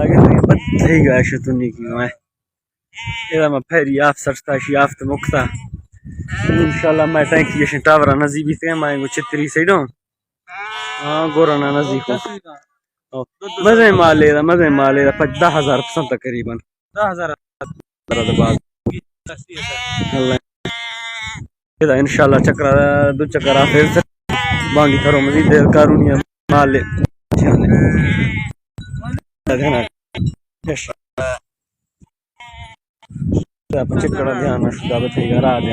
lagi batiga shatuniga मैं إذا ما بحري يافسر تاشي يافت مقطع إن شاء الله ما تانكي يشن تابرا نزيبي ثين ما ينقو تشتري سيدون قورانا نزيكو مزه مالي دا 10,000 پسند تقريبا 10,000 بعد الله إذا إن شاء الله चक्रा दो चक्रा फिर से बांगी करो मजीद देर कारूनिया माल चक्रा ध्यान शुदा बचेगा राज